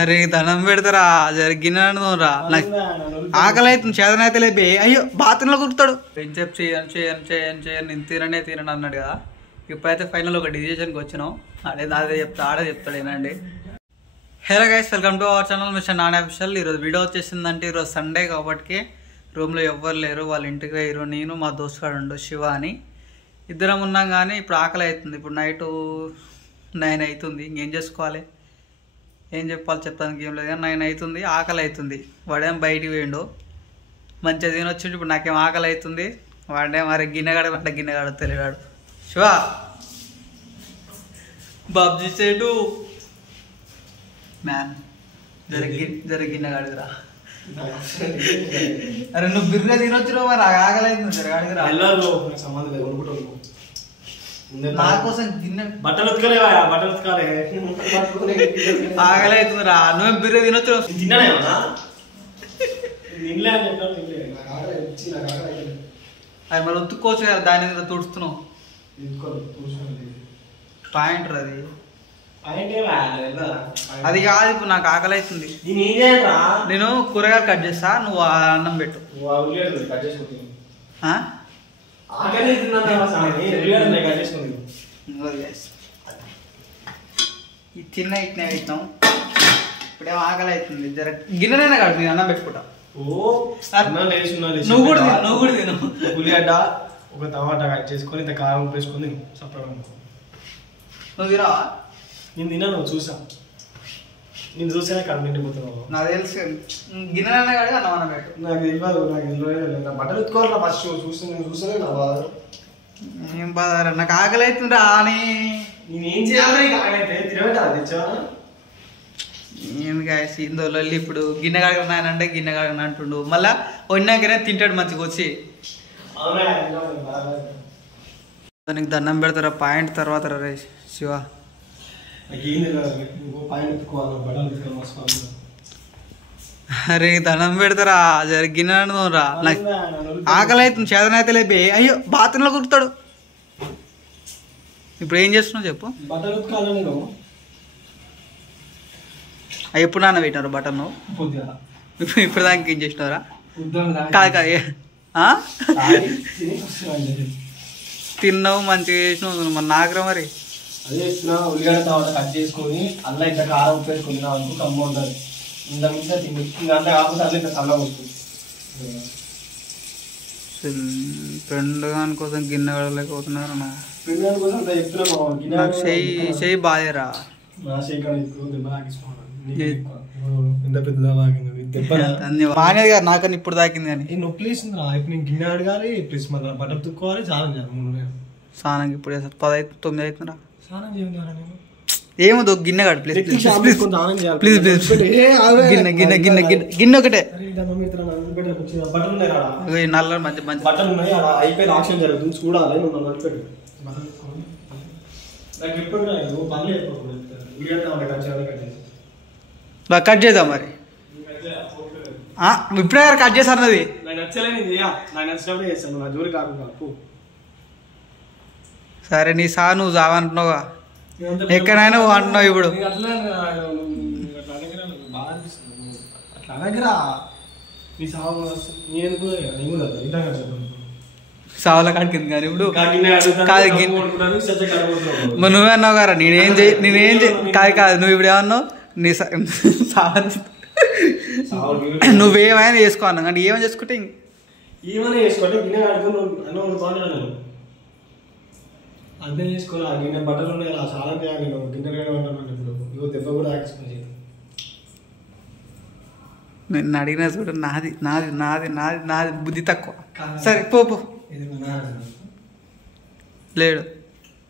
అరే దండం పెడతారా జరిగినరా నాకు ఆకలి అవుతుంది చేతనైతే లేపి అయ్యో బాత్రూంలో కురుతాడు ఎంతసేపు చేయను చేయను చేయను చేయను నేను తినను అన్నాడు కదా. ఇప్పుడైతే ఫైనల్ ఒక డిసిషన్కి వచ్చినాం. అదే ఆడే చెప్తాడు ఏనండి. Hello guys, welcome to our channel mister Nani official. ఈరోజు వీడియో వచ్చేసిందంటే ఈరోజు సండే కాబట్టి రూమ్లో ఎవ్వరు లేరు, వాళ్ళ ఇంటికి వేయరు. నేను మా దోస్తుగాడు ఉండు శివ అని ఇద్దరం ఉన్నాం. కానీ ఇప్పుడు ఆకలి అవుతుంది. ఇప్పుడు నైట్ 9 అవుతుంది. ఇంకేం చేసుకోవాలి, ఏం చెప్పాలి చెప్తానికి ఏం లేదు. కానీ 9 అవుతుంది, ఆకలి అవుతుంది. వాడేం బయటికి పోయిండు, మంచిగా తినొచ్చిండు. ఇప్పుడు నాకేం ఆకలి అవుతుంది. వాడే మరి గిన్నెగాడు అంటే గిన్నెగాడు తెలియగాడు. శివ బాబ్జీ చెడు మ్యాన్ గిన్నెగాడురా. అరే నువ్వు బిర్రే తినొచ్చు మరి ఆకలి అవుతుంది జరగాడిరా. నా కోసం గిన్నె బట్టలు ఆకలి అవుతుంది రా. నువ్వేం బిర్రే తినొచ్చు. అది మరి ఉత్తుకోవచ్చు కదా, దాని మీద తుడుస్తున్నావు. పాయింట్ అది అది కాదు. ఇప్పుడు నాకు ఆకలి అవుతుంది. నేను కూరగాయలు కట్ చేస్తా, నువ్వు అన్నం పెట్టు. ఈ చిన్న ఇట్నే పెట్టినాం. ఇప్పుడేమో ఆకలి అవుతుంది. జర గిన్నెనైనా కాదు, నేను అన్నం పెట్టుకుంటా. నువ్వు కూడా తిను. ఉల్లిగడ్డ ఒక టమాటా కట్ చేసుకొని ఇంత కారం వేసుకొని సపరేట్. నువ్వు తినవా? నేను తిన్నా, నువ్వు చూసా. నేను చూసానే కడుపు నిండిపోతున్నావు. నాకు తెలుసు. గిన్నెలైనా కాదు అన్నం అన్నం పెట్టు. నాకు తెలియదు. నా బట్టలు ఎత్తుకోవాలి ఫస్ట్. చూసానే నా బాధ. ఏం బాధ, నాకు ఆకలి అవుతుందా అని. నేనేం చేయాలి? ఆకలి తినబెట్టా తెచ్చావా? ఏంది గాయస్ ఇందో లొల్లి. ఇప్పుడు గిన్నె కడగనంటే గిన్నె కడగన అంటుండు. మళ్ళా వండినాకనే తింటాడు మంచిగా వచ్చి. నీకు దండం పెడతారా పాయింట్ తర్వాత రే శివ. అరే దండం పెడతారా గిన్నెరా. నాకు ఆకలి అవుతుంది చేతనైతే లేపి అయ్యో బాత్రూంలో కురుతాడు. ఇప్పుడు ఏం చేస్తున్నావు చెప్పు. ఎప్పుడు నాన్న పెట్టినారు బటన్? ఇప్పుడు దానికి ఏం చేసినారా? కాదు కాదు తిన్నావు మంచిగా చేసినావు. మరి నాకురా మరి. అదే ఉల్లిగడ్డ టమాటా కట్ చేసుకొని అల్లా ఇంత కారం ఉప్పు వేసుకొని తిన్నావు కమ్మ ఉంటుంది. ఇంత మించి తిండి ఇంకా అంతా కాకపోతే అట్లా ఇంత చల్లగా వస్తుంది. ఫ్రెండ్ దాని కోసం గిన్నె కడలేకపోతున్నారు. ఫ్రెండ్ దాని కోసం అంత చెప్తున్నా. నాకు చెయ్యి బాధేరా. నా చెయ్యి కాడ దెబ్బ తాకించుకున్నాను. ఎంత పెద్ద మానేది గారు నాకని ఇప్పుడు తాకింది కానీ నొప్పి వేసింది. ఇప్పుడు నేను గిన్నె అడగాలి, ప్లీజ్ మన బట్టలు తుక్కోవాలి, స్నానం చేయాలి. స్నానం ఇప్పుడు 10 9 అవుతుందా? స్నానం చేయాలి. ఏమో గిన్నె కాదు ప్లీజ్ ప్లీజ్ ప్లీజ్ ప్లీజ్ గిన్నె గిన్నె గిన్నె గిన్నె గిన్నె ఒకటే. నల్ల మంచి మంచి బట్టలు ఉన్నాయి, అయిపోయి ఆక్షన్ జరుగుతుంది చూడాలి. నువ్వు నన్ను పెట్టు. నాకు ఎప్పుడు కట్ చేద్దాం మరి. ఇప్పుడే కట్ చేశారు. అది నాకు నచ్చలేదు. నాకు నచ్చినప్పుడే చేస్తాను. నా జోలి కాకుండా. సరే నీ నువ్వు చావంటున్నావుగా, ఎక్కడైనా నువ్వు అంటున్నావు. ఇప్పుడు సావుల కాడికింది కానీ ఇప్పుడు నువ్వే అన్నావు కదా నేనేం కాదు నువ్వు ఇప్పుడు ఏమన్నావు. నీ నువ్వేమైనా చేసుకో అన్నావు కానీ ఏమైనా చేసుకుంటే ఏమైనా చేసుకోండి. గిన్నె అర్థం చేసుకోవాలి. ఆ గిన్నె బట్టలు ఉన్నాయి కదా, చాలా చేయాలి. గిన్నె ఇప్పుడు ఇగో దెబ్బ కూడా ఆకించుకొని నేను అడిగినా చూడ నాది నాది నాది నాది నాది బుద్ధి తక్కువ. సరే పో లేడు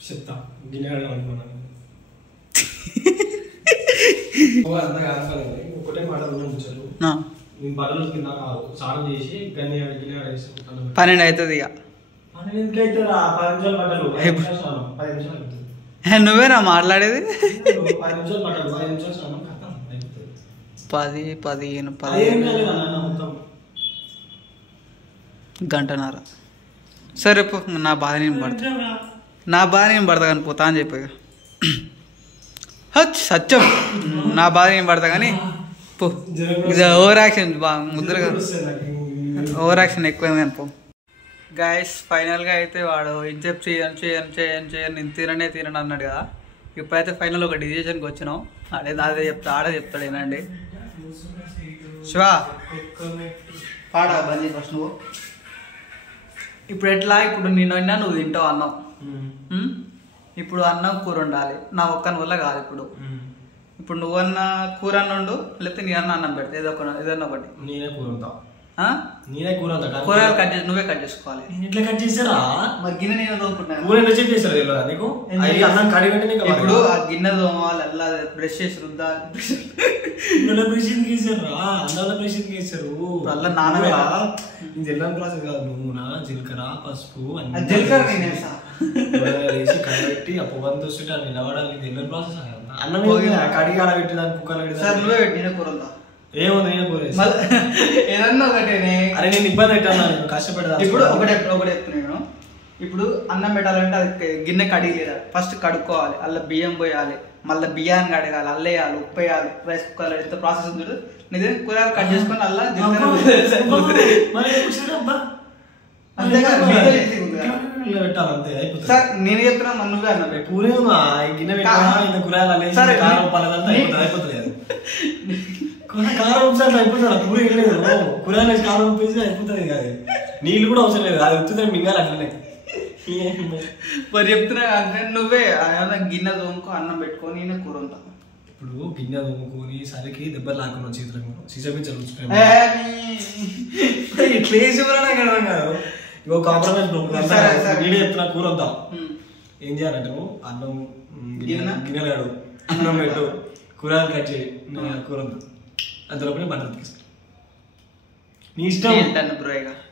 చెప్తా. గిన్నె ఒకటే బట్టలు కూర్చోరు. నేను బట్టలు కింద కాదు స్నానం చేసి గిన్నె 12 అవుతుంది. ఇక నువ్వేనా మాట్లాడేది? 10 15 గంటన్నర. సరే పో, నా బాధ నేను పడతా కానీ పోతా అని చెప్పి. సత్యం నా బాధ ఏం పడతా కానీ పో ఇది ఓవర్ యాక్షన్ ముద్రగా ఓవర్ యాక్షన్ ఎక్కువ పో. గాయస్ ఫైనల్గా అయితే వాడు ఇంచెప్ చేయను నేను తినను అన్నాడు కదా. ఇప్పుడైతే ఫైనల్ ఒక డిసిషన్కి వచ్చినాం. అదే చెప్తాడు ఏనండి. శివా పాడా బందీ ఫస్ట్ నువ్వు. ఇప్పుడు ఎట్లా, ఇప్పుడు నేను అయినా నువ్వు తింటావు అన్నం. ఇప్పుడు అన్నం కూర ఉండాలి, నా ఒక్కని వల్ల కాదు. ఇప్పుడు నువ్వన్న కూర అన్న ఉండు, లేకపోతే నీ అన్నం పెడతా ఏదన్నా ఒకటి. నేనే కూర కూరగాయలు కట్ చేసి నువ్వే కట్ చేసుకోవాలి. ఇట్లా కట్ చేసారా? మరి గిన్నె నేను తోముకుంటాను. కూర ఎంత చేస్తారు నీకు? అన్నం కడిగి ఇప్పుడు ఆ గిన్నె తోమాలి, అలా బ్రష్ చేసి రుద్దాలి. అలా నాన్న జల్లని ప్రాసెస్ కాదు. నూనె, జీలకర్ర, పసుపు జీలకర్ర వేసి కడబెట్టి ఆ పొగంతో నిలబడాలి. జల్లని ప్రాసెస్ అన్నం కడిగి ఆడబెట్టి దాన్ని కుక్కర్ నువ్వే పెట్టిన కూర ఏముంది నేనే కూర ఏదన్నా ఒకటేనే. అరే నేను ఇబ్బంది పెట్టాను, కష్టపెడతా. ఇప్పుడు ఒకటే చెప్తున్నాను. ఇప్పుడు అన్నం పెట్టాలంటే అది గిన్నె కడిగలేదు, ఫస్ట్ కడుక్కోవాలి, అల్ల బియ్యం పోయాలి, మళ్ళీ బియ్యాన్ని కడగాలి, అల్ల వేయాలి, ఉప్పు వేయాలి, రైస్ కుక్కర్ ఎంత ప్రాసెస్ ఉంది. నిజం కూరగాయలు కట్ చేసుకొని అల్లా సార్ నేను చెప్తున్నా. నువ్వే అన్న కూర గిన్నె పెట్టా కూరగాయలు అయిపోతుంది. కారం ఉప్పు అయిపోతుంది. కూర వేయలేదు, కూరగాయలు కారం ఉప్పేసి అయిపోతుంది కాదు. నీళ్ళు కూడా అవసరం లేదు, అది ఉత్తుతుంది మింగాలి అట్లనే. మరి చెప్తున్నా అంటే నువ్వే గిన్నె తోముకో, అన్నం పెట్టుకొని నేను కూర ఉంటా. ఇప్పుడు గిన్నె తోముకొని సరికి దెబ్బలు లాక్కున్నాం చేతులకు, సీసపించాలి కాదు. ఇంకో కాంప్రమైజ్ నేనే చెప్తున్నా. కూర వద్దాం ఏం చేయాలంటే అన్నం గిన్నెలాడు, అన్నం పెట్టు, కూరగాయలు కట్ చేయి, కూర వద్దాం అంతలోపే బట్టర్ తీసుకుంటా. నీ ఇష్టం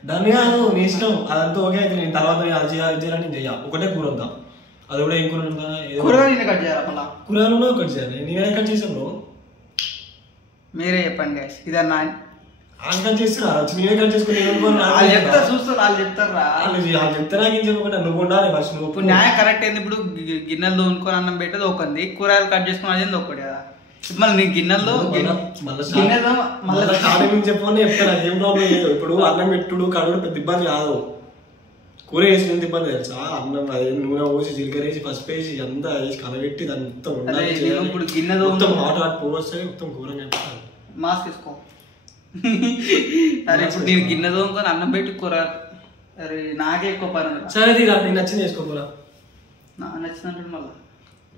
దాన్ని కాదు, నీ ఇష్టం. అదంతా ఓకే అయితే నేను తర్వాత అది చేయాలని నేను చెయ్యా. ఒకటే కూర వద్దాం, అది కూడా ఏం కూర ఉంటుందా? కూరగాయలు కట్ చేయాలి, కూరగాయలు కట్ చేయాలి. నేనే కట్ చేసాను, మీరే చెప్పండి గైస్. ఇదన్నా కట్ చేస్తున్నా, నేనే కట్ చేసుకుని చెప్తారా ఏం చెప్పకుండా నువ్వు ఉండాలి ఫస్ట్. ఇప్పుడు న్యాయం కరెక్ట్ అయింది. ఇప్పుడు గిన్నెలు తోముకొని అన్నం పెట్టేది ఒకటి, కూరగాయలు కట్ చేసుకుని అదేంది ఒకటి కదా. మళ్ళీ నీ గిన్నెల్లో చెప్పని చెప్తాను, ఏం ప్రాబ్లం లేదు. ఇప్పుడు అన్నం పెట్టుడు కడుగుడు పెద్ద ఇబ్బంది కాదు. కూర వేసుకునేంత ఇబ్బంది తెలుసా? అన్నం నూనె పోసి, జీలకర్ర వేసి, పసుపు వేసి, అంతా వేసి కలబెట్టి దాన్ని మొత్తం ఇప్పుడు గిన్నె మొత్తం హాట్ పోవస్తే మొత్తం కూరగా మాస్క్ వేసుకో. అరే ఇప్పుడు నేను గిన్నె తోముకొని అన్నం పెట్టి కూర, అరే నాకే ఎక్కువ పని. సరే తీరా, నీకు నచ్చింది వేసుకోకూరా. నాకు నచ్చిందంటే మళ్ళీ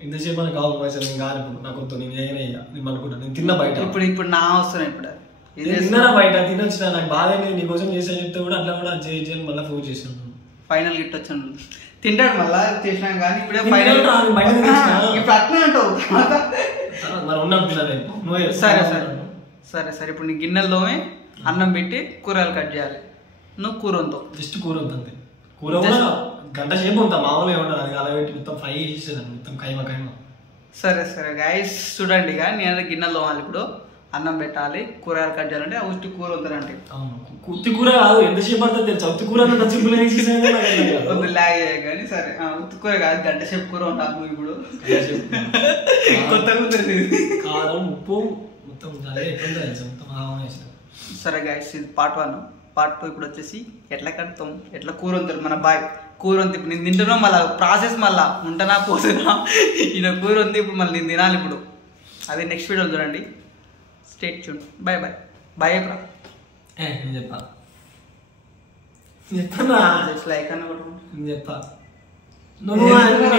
ఇంతసేపు మనకు కావాలి పైసలు. నేను కాదు నాకు వద్దు, నేను నేను అనుకుంటా. నేను తిన్నా బయట. ఇప్పుడు నా అవసరం ఇప్పుడు తిన్నారా బయట తినొచ్చిన, నాకు బాధ లేదు. నీకోసం చేసా చెప్తే కూడా అట్లా కూడా చేయని మళ్ళీ ఫోన్ చేసాను. ఫైనల్ గిట్ వచ్చాను తింటాడు మళ్ళా చేసినాం కానీ ఇప్పుడే ఫైనల్ ఇప్పుడు అట్లా అంటావు మరి ఉన్నాం పిల్లలే. సరే సరే సరే సరే ఇప్పుడు నీ గిన్నెల్లోనే అన్నం పెట్టి కూరగాయలు కట్ చేయాలి. నువ్వు కూర వంతో జస్ట్ కూర వంతంతే. కూర కూడా గంట సేపు ఉంటా మామూలుగా ఏమంటారు, అది అలా పెట్టి మొత్తం ఫ్రై చేసేదాన్ని మొత్తం కైమా. సరే సరే గైస్ చూడండి, ఇక నేను గిన్నెలో వాళ్ళు ఇప్పుడు అన్నం పెట్టాలి, కూరగాయలు కట్ చేయాలంటే ఉత్తి కూర వద్దారంటే. ఉత్తి కూర కాదు, ఎంతసేపు పడుతుంది తెలుసా? ఉత్తి కూర లాగ్ కానీ సరే ఉత్తి కూర కాదు, గంట సేపు కూర ఉంటాను. నువ్వు ఇప్పుడు కొత్తగా కారం ఉప్పు మొత్తం మొత్తం. సరే గైస్ ఇది పార్ట్ 1. పార్ట్ 2 ఇప్పుడు వచ్చేసి ఎట్లా కడతాం, ఎట్లా కూర వంతారు మన బాయ్. కూర వంతి ఇప్పుడు నేను తింటున్నాం, మళ్ళీ ప్రాసెస్ మళ్ళీ ఉంటనా పోతున్నా. ఈయన కూర ఉంది, ఇప్పుడు మళ్ళీ నేను తినాలి. ఇప్పుడు అదే నెక్స్ట్ వీడియో చూడండి. Stay tune. Bye bye bye చెప్పరా. నేను చెప్పా లైక్ అన్న కూడా చెప్పా. నువ్వు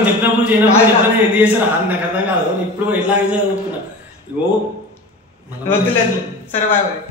చెప్పినప్పుడు చేయనప్పుడు ఎందుకు చేశారా నాకు అర్థం కాదు. ఇప్పుడు ఎలా చదువుకున్నా ఇగో వద్దులేదు. సరే బాయ్ బాయ్.